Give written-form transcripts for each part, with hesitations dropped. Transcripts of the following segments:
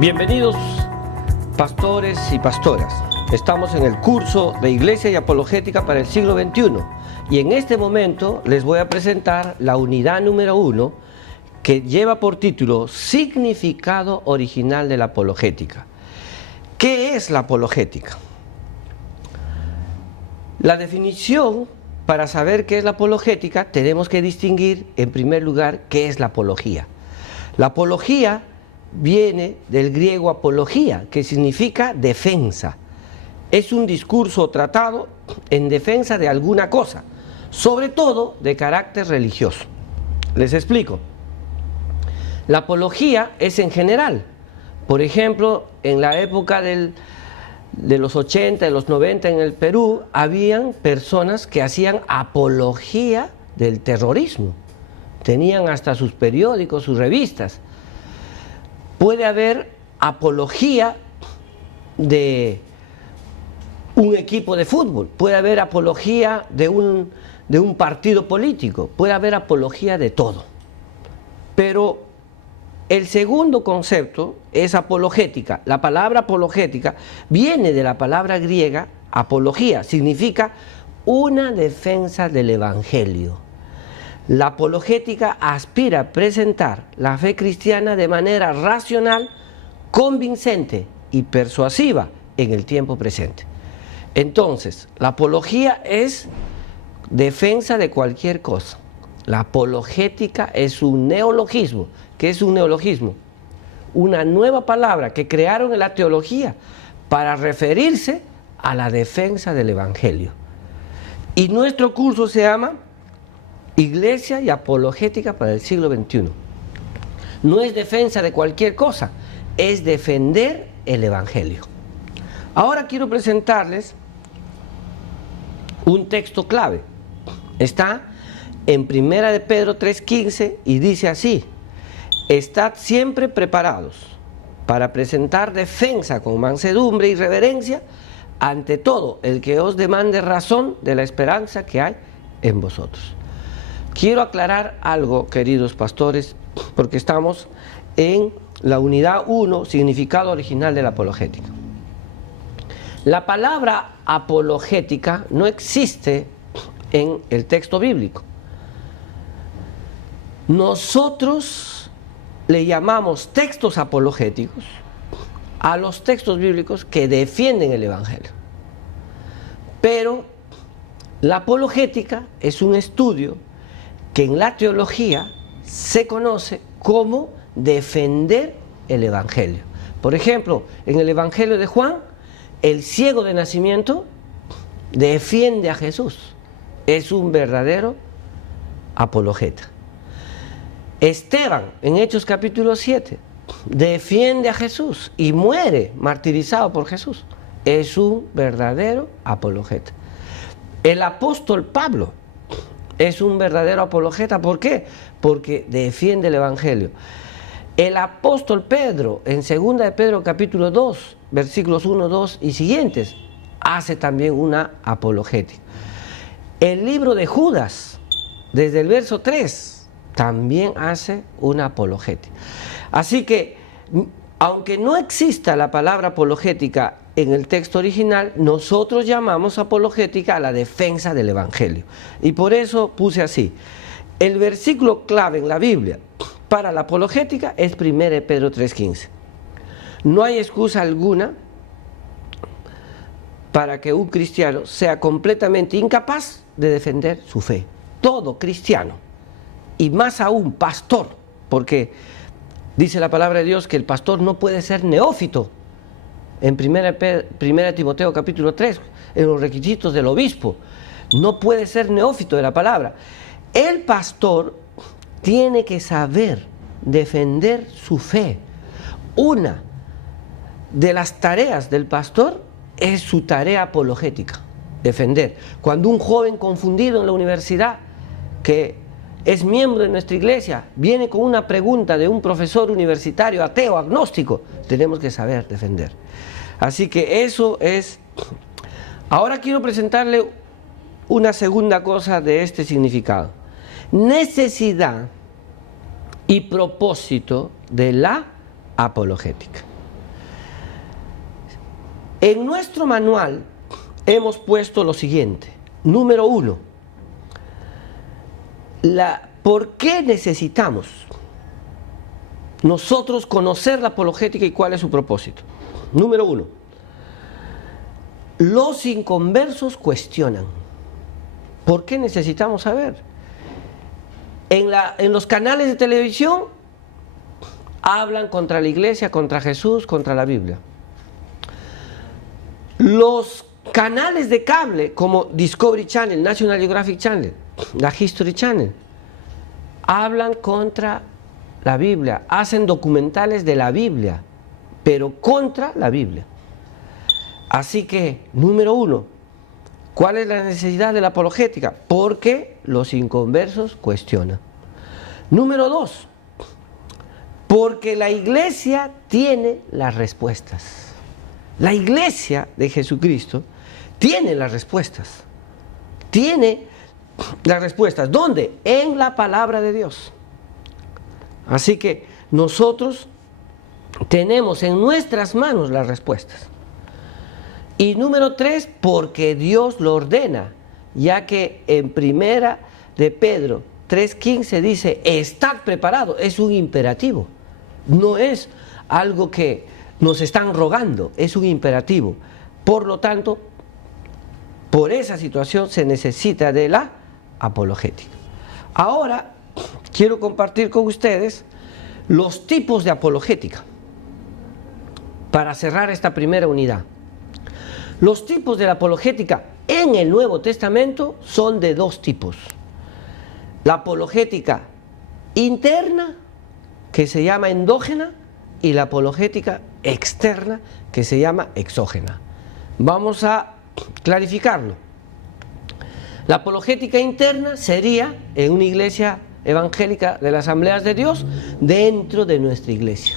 Bienvenidos, pastores y pastoras. Estamos en el curso de Iglesia y Apologética para el siglo XXI y en este momento les voy a presentar la unidad número 1 que lleva por título Significado original de la apologética. ¿Qué es la apologética? La definición, para saber qué es la apologética, tenemos que distinguir en primer lugar qué es la apología. La apología viene del griego apología, que significa defensa. Es un discurso o tratado en defensa de alguna cosa, sobre todo de carácter religioso. Les explico. La apología es en general. Por ejemplo, en la época de los 80, de los 90 en el Perú, habían personas que hacían apología del terrorismo. Tenían hasta sus periódicos, sus revistas. Puede haber apología de un equipo de fútbol, puede haber apología de un partido político, puede haber apología de todo. Pero el segundo concepto es apologética. La palabra apologética viene de la palabra griega apología, significa una defensa del Evangelio. La apologética aspira a presentar la fe cristiana de manera racional, convincente y persuasiva en el tiempo presente. Entonces, la apología es defensa de cualquier cosa. La apologética es un neologismo. ¿Qué es un neologismo? Una nueva palabra que crearon en la teología para referirse a la defensa del Evangelio. Y nuestro curso se llama Iglesia y Apologética para el siglo XXI. No es defensa de cualquier cosa, es defender el Evangelio. Ahora quiero presentarles un texto clave. Está en 1 de Pedro 3:15 y dice así: estad siempre preparados para presentar defensa con mansedumbre y reverencia ante todo el que os demande razón de la esperanza que hay en vosotros. Quiero aclarar algo, queridos pastores, porque estamos en la unidad 1, significado original de la apologética. La palabra apologética no existe en el texto bíblico. Nosotros le llamamos textos apologéticos a los textos bíblicos que defienden el Evangelio. Pero la apologética es un estudio que en la teología se conoce como defender el Evangelio. Por ejemplo, en el Evangelio de Juan, el ciego de nacimiento defiende a Jesús. Es un verdadero apologeta. Esteban, en Hechos capítulo 7, defiende a Jesús y muere martirizado por Jesús. Es un verdadero apologeta. El apóstol Pablo es un verdadero apologeta. ¿Por qué? Porque defiende el Evangelio. El apóstol Pedro, en 2 de Pedro capítulo 2, versículos 1, 2 y siguientes, hace también una apologética. El libro de Judas, desde el verso 3, también hace una apologética. Así que, aunque no exista la palabra apologética en el texto original, nosotros llamamos apologética a la defensa del Evangelio. Y por eso puse así: el versículo clave en la Biblia para la apologética es 1 de Pedro 3:15. No hay excusa alguna para que un cristiano sea completamente incapaz de defender su fe. Todo cristiano, y más aún pastor, porque dice la palabra de Dios que el pastor no puede ser neófito. En 1 Timoteo capítulo 3, en los requisitos del obispo, no puede ser neófito de la palabra. El pastor tiene que saber defender su fe. Una de las tareas del pastor es su tarea apologética, defender. Cuando un joven confundido en la universidad, que es miembro de nuestra iglesia, viene con una pregunta de un profesor universitario ateo, agnóstico, tenemos que saber defender. Así que eso es. Ahora quiero presentarle una segunda cosa de este significado: necesidad y propósito de la apologética. En nuestro manual hemos puesto lo siguiente. Número 1. ¿Por qué necesitamos nosotros conocer la apologética y cuál es su propósito? Número 1. Los inconversos cuestionan. ¿Por qué necesitamos saber? En los canales de televisión hablan contra la iglesia, contra Jesús, contra la Biblia. Los canales de cable como Discovery Channel, National Geographic Channel, la History Channel, hablan contra la Biblia, hacen documentales de la Biblia, pero contra la Biblia. Así que, número 1, ¿cuál es la necesidad de la apologética? Porque los inconversos cuestionan. Número 2, porque la iglesia tiene las respuestas. La iglesia de Jesucristo tiene las respuestas. Tiene las respuestas. ¿Dónde? En la palabra de Dios. Así que nosotros tenemos en nuestras manos las respuestas. Y número 3, porque Dios lo ordena, ya que en primera de Pedro 3:15 dice, estad preparado, es un imperativo, no es algo que nos están rogando, es un imperativo. Por lo tanto, por esa situación se necesita de la apologética. Ahora, quiero compartir con ustedes los tipos de apologética, para cerrar esta primera unidad. Los tipos de la apologética en el Nuevo Testamento son de 2 tipos. La apologética interna, que se llama endógena, y la apologética externa, que se llama exógena. Vamos a clarificarlo. La apologética interna sería en una iglesia evangélica de las Asambleas de Dios, dentro de nuestra iglesia.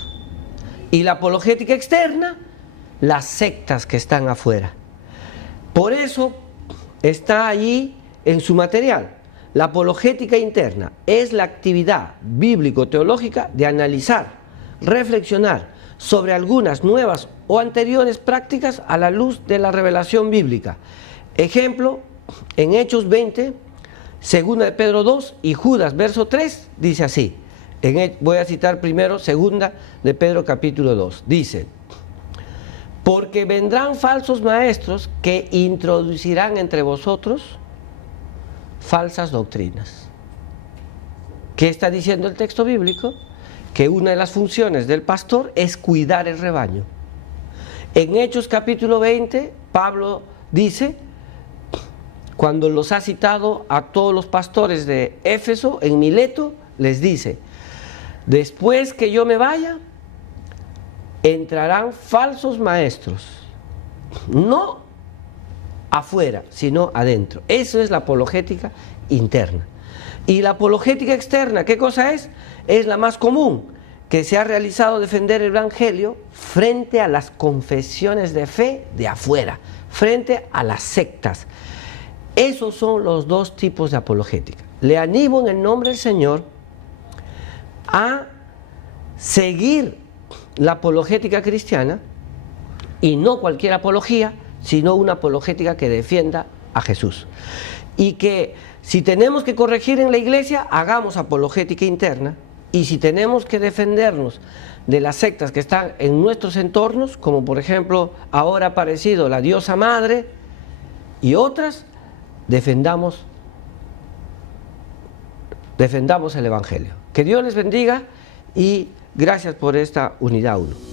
Y la apologética externa, las sectas que están afuera. Por eso está allí en su material. La apologética interna es la actividad bíblico-teológica de analizar, reflexionar sobre algunas nuevas o anteriores prácticas a la luz de la revelación bíblica. Ejemplo, en Hechos 20, 2 de Pedro 2 y Judas verso 3 dice así. Voy a citar primero 2 de Pedro capítulo 2. Dice, porque vendrán falsos maestros que introducirán entre vosotros falsas doctrinas. ¿Qué está diciendo el texto bíblico? Que una de las funciones del pastor es cuidar el rebaño. En Hechos capítulo 20, Pablo dice, cuando los ha citado a todos los pastores de Éfeso, en Mileto, les dice, después que yo me vaya, entrarán falsos maestros, no afuera, sino adentro. Eso es la apologética interna. Y la apologética externa, ¿qué cosa es? Es la más común, que se ha realizado defender el Evangelio frente a las confesiones de fe de afuera, frente a las sectas. Esos son los 2 tipos de apologética. Le animo en el nombre del Señor a seguir la apologética cristiana, y no cualquier apología, sino una apologética que defienda a Jesús. Y que si tenemos que corregir en la iglesia, hagamos apologética interna, y si tenemos que defendernos de las sectas que están en nuestros entornos, como por ejemplo ahora ha aparecido la diosa madre y otras, defendamos el Evangelio. Que Dios les bendiga y gracias por esta unidad 1.